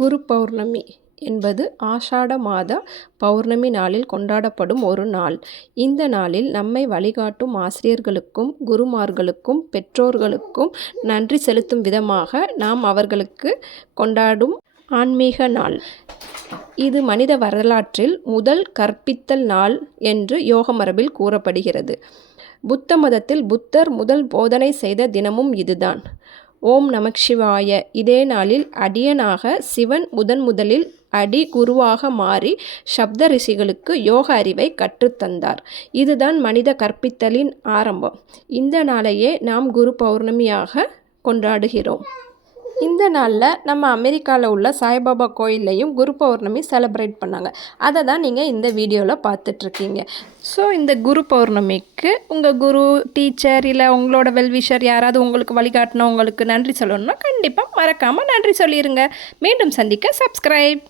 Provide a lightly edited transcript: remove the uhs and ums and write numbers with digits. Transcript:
குரு பௌர்ணமி என்பது ஆஷாட மாத பௌர்ணமி நாளில் கொண்டாடப்படும் ஒரு நாள். இந்த நாளில் நம்மை வழிகாட்டும் ஆசிரியர்களுக்கும் குருமார்களுக்கும் பெற்றோர்களுக்கும் நன்றி செலுத்தும் விதமாக நாம் அவர்களுக்கு கொண்டாடும் ஆன்மீக நாள். இது மனித வரலாற்றில் முதல் கற்பித்தல் நாள் என்று யோக மரபில் கூறப்படுகிறது. புத்த மதத்தில் புத்தர் முதல் போதனை செய்த தினமும் இதுதான். ஓம் நமசிவாய. இதே நாளில் அடியனாக சிவன் முதலில் அடி குருவாக மாறி சப்த ரிஷிகளுக்கு யோக அறிவை கற்றுத்தந்தார். இதுதான் மனித கற்பித்தலின் ஆரம்பம். இந்த நாளையே நாம் குரு பௌர்ணமியாக கொண்டாடுகிறோம். இந்த நாளில் நம்ம அமெரிக்காவில் உள்ள சாய்பாபா கோயில்லையும் குரு பௌர்ணமி செலிப்ரேட் பண்ணாங்க. அதை தான் நீங்கள் இந்த வீடியோவில் பார்த்துட்ருக்கீங்க. ஸோ இந்த குரு பௌர்ணமிக்கு உங்கள் குரு, டீச்சர் இல்லை உங்களோட வெல்விஷர் யாராவது உங்களுக்கு வழிகாட்டினா உங்களுக்கு நன்றி சொல்லணும்னா கண்டிப்பாக மறக்காமல் நன்றி சொல்லிடுங்க. மீண்டும் சந்திக்க சப்ஸ்கிரைப்.